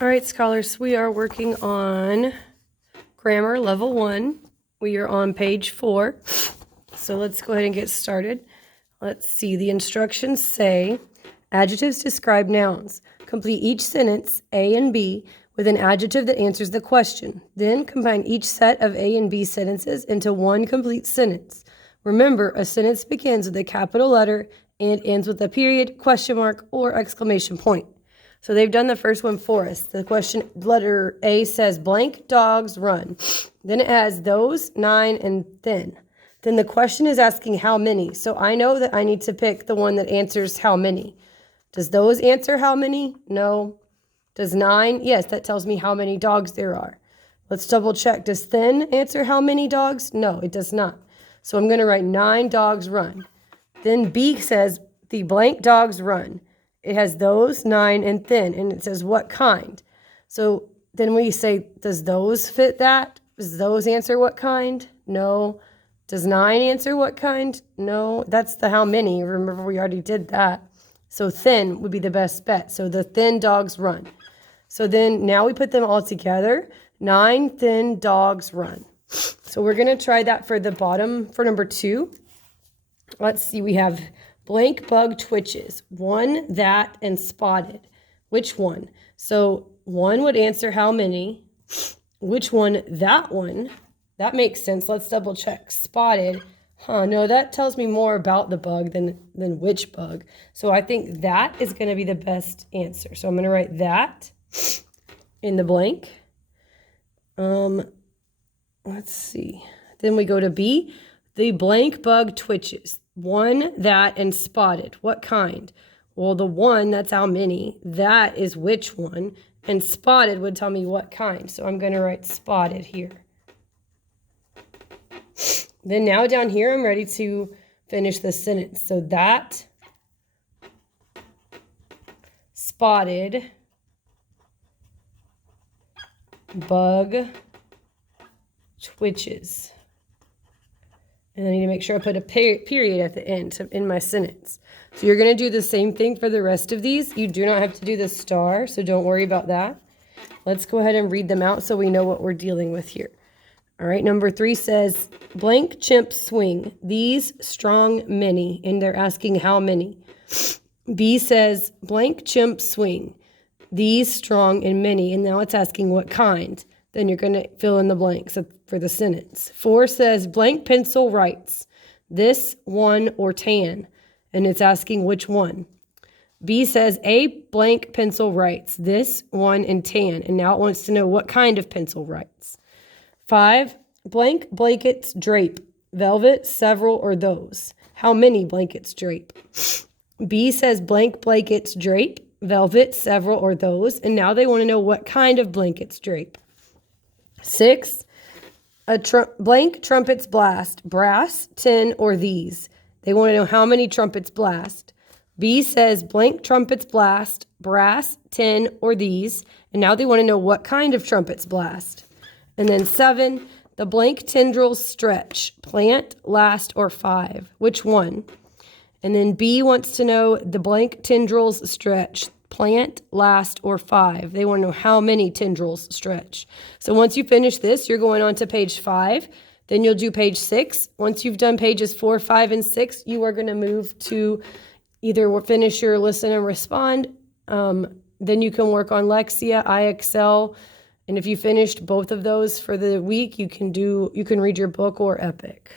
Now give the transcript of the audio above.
All right, scholars, we are working on grammar level 1. We are on page 4. So let's go ahead and get started. Let's see. The instructions say, adjectives describe nouns. Complete each sentence, A and B, with an adjective that answers the question. Then combine each set of A and B sentences into one complete sentence. Remember, a sentence begins with a capital letter and ends with a period, question mark, or exclamation point. So they've done the first one for us. The question, letter A says blank dogs run. Then it has those, 9, and thin. Then the question is asking how many. So I know that I need to pick the one that answers how many. Does those answer how many? No. Does 9? Yes, that tells me how many dogs there are. Let's double check. Does thin answer how many dogs? No, it does not. So I'm going to write 9 dogs run. Then B says the blank dogs run. It has those, 9, and thin, and it says what kind. So then we say, does those fit that? Does those answer what kind? No. Does 9 answer what kind? No. That's the how many. Remember, we already did that. So thin would be the best bet. So the thin dogs run. So then now we put them all together. 9 thin dogs run. So we're going to try that for the bottom for number 2. Let's see. We have blank bug twitches, one, that, and spotted. Which one? So 1 would answer how many. Which one? That one. That makes sense. Let's double check. Spotted. No, that tells me more about the bug than which bug. So I think that is going to be the best answer. So I'm going to write that in the blank. Let's see. Then we go to B. The blank bug twitches. 1, that, and spotted. What kind? Well, the 1, that's how many. That is which one. And spotted would tell me what kind. So I'm going to write spotted here. Then now down here, I'm ready to finish the sentence. So that spotted bug twitches. And I need to make sure I put a period at the end in my sentence. So you're going to do the same thing for the rest of these. You do not have to do the star, so don't worry about that. Let's go ahead and read them out so we know what we're dealing with here. All right, number 3 says, blank chimps swing. These strong many, and they're asking how many. B says, blank chimps swing. These strong and many, and now it's asking what kind. Then you're going to fill in the blanks for the sentence. 4 says, blank pencil writes, this, one, or tan. And it's asking which one. B says, a blank pencil writes, this, one, and tan. And now it wants to know what kind of pencil writes. 5, blank blankets drape, velvet, several, or those. How many blankets drape? B says, blank blankets drape, velvet, several, or those. And now they want to know what kind of blankets drape. 6, blank trumpets blast, brass, tin, or these. They want to know how many trumpets blast. B says blank trumpets blast, brass, tin, or these. And now they want to know what kind of trumpets blast. And then 7, the blank tendrils stretch, plant, last, or 5. Which one? And then B wants to know the blank tendrils stretch, plant, last, or 5. They want to know how many tendrils stretch. So once you finish this, you're going on to page 5. Then you'll do page 6. Once you've done pages 4, 5, and 6, you are going to move to either finish your listen and respond. Then you can work on Lexia, IXL. And if you finished both of those for the week, you can read your book or Epic.